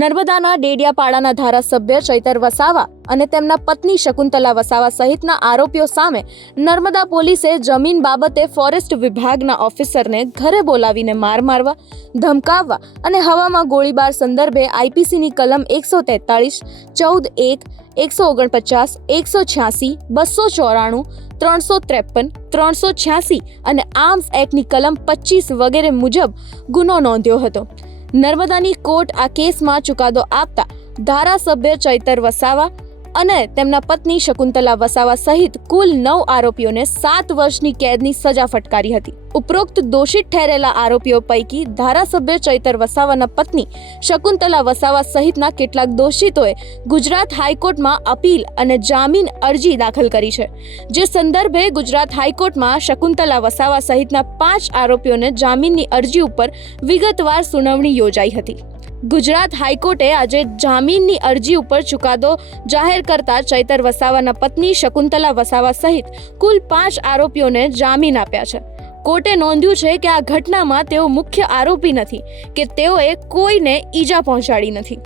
નર્મદાના ડેડિયાપાડાના ધારાસભ્ય ચૈતર વસાવા અને તેમના પત્ની શકુંતલા વસાવા સહિતના આરોપીઓ સામે નર્મદા પોલીસે જમીન બાબતે ફોરેસ્ટ વિભાગના ઓફિસરને ઘરે બોલાવીને માર મારવા, ધમકાવવા અને હવામાં ગોળીબાર સંદર્ભે આઈપીસીની કલમ 143, 14(1), 149, 186, 294, 353, 386 અને આર્મ્સ એક્ટની કલમ 25 વગેરે મુજબ ગુનો નોંધ્યો હતો. નર્મદાની કોર્ટ આ કેસમાં ચુકાદો આપતા ધારાસભ્ય ચૈતર વસાવા અને તેમના પત્ની શકુંતલા વસાવા સહિત કુલ 9 આરોપીઓને 7 વર્ષની કેદની સજા ફટકારી હતી. ઉપરોક્ત દોષિત ઠેરેલા આરોપીઓ પૈકી ધારાસભ્ય ચૈતર વસાવાના પત્ની શકુંતલા વસાવા સહિતના કેટલાક દોષિતોએ ગુજરાત હાઈકોર્ટમાં અપીલ અને જામીન અરજી દાખલ કરી છે, જે સંદર્ભે ગુજરાત હાઈકોર્ટમાં શકુંતલા વસાવા સહિતના 5 આરોપીઓને જામીનની અરજી ઉપર વિગતવાર સુનાવણી યોજાઈ હતી. ગુજરાત હાઈકોર્ટે આજે જામીનની અરજી ઉપર ચુકાદો જાહેર કરતા ચૈતર વસાવાના પત્ની શકુંતલા વસાવા સહિત કુલ 5 આરોપીઓને જામીન આપ્યા છે. કોર્ટે નોંધ્યું છે કે આ ઘટનામાં તેઓ મુખ્ય આરોપી નથી કે તેઓએ કોઈને ઈજા પહોંચાડી નથી.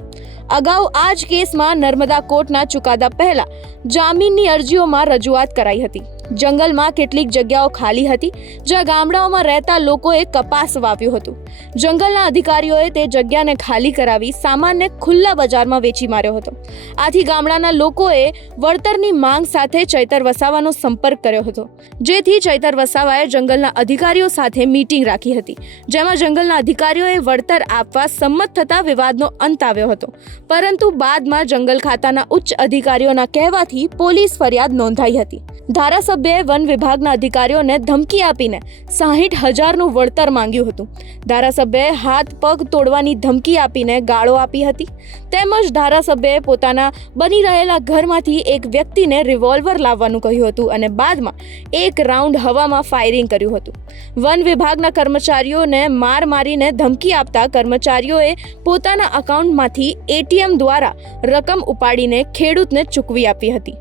અગાઉ આ જ કેસમાં નર્મદા કોર્ટના ચુકાદા પહેલા જામીનની અરજીઓમાં રજૂઆત કરાઈ હતી. જંગલમાં કેટલીક જગ્યાઓ ખાલી હતી જ્યાં ગામડાઓમાં રહેતા લોકોએ કપાસ વાવ્યું હતું. જંગલના અધિકારીઓએ તે જગ્યાને ખાલી કરાવી સામાનને ખુલ્લા બજારમાં વેચી માર્યો હતો. આથી ગામડાના લોકોએ વળતરની માંગ સાથે ચૈતર વસાવાનો સંપર્ક કર્યો હતો, જેથી ચૈતર વસાવાએ જંગલના અધિકારીઓ સાથે મીટિંગ રાખી હતી, જેમાં જંગલના અધિકારીઓએ વળતર આપવા સંમત થતા વિવાદનો અંત આવ્યો હતો. પરંતુ બાદમાં જંગલ ખાતાના ઉચ્ચ અધિકારીઓના કહેવાથી પોલીસ ફરિયાદ નોંધાઈ હતી. ધારાસભ્યએ વન વિભાગના અધિકારીઓને ધમકી આપીને 60,000નું વળતર માંગ્યું હતું. ધારાસભ્યએ હાથ પગ તોડવાની ધમકી આપીને ગાળો આપી હતી. તેમજ ધારાસભ્યએ પોતાના બની રહેલા ઘરમાંથી એક વ્યક્તિને રિવોલ્વર લાવવાનું કહ્યું હતું અને બાદમાં 1 રાઉન્ડ હવામાં ફાયરિંગ કર્યું હતું. વન વિભાગના કર્મચારીઓને માર મારીને ધમકી આપતા કર્મચારીઓએ પોતાના એકાઉન્ટમાંથી ATM દ્વારા રકમ ઉપાડીને ખેડૂતને ચૂકવી આપી હતી.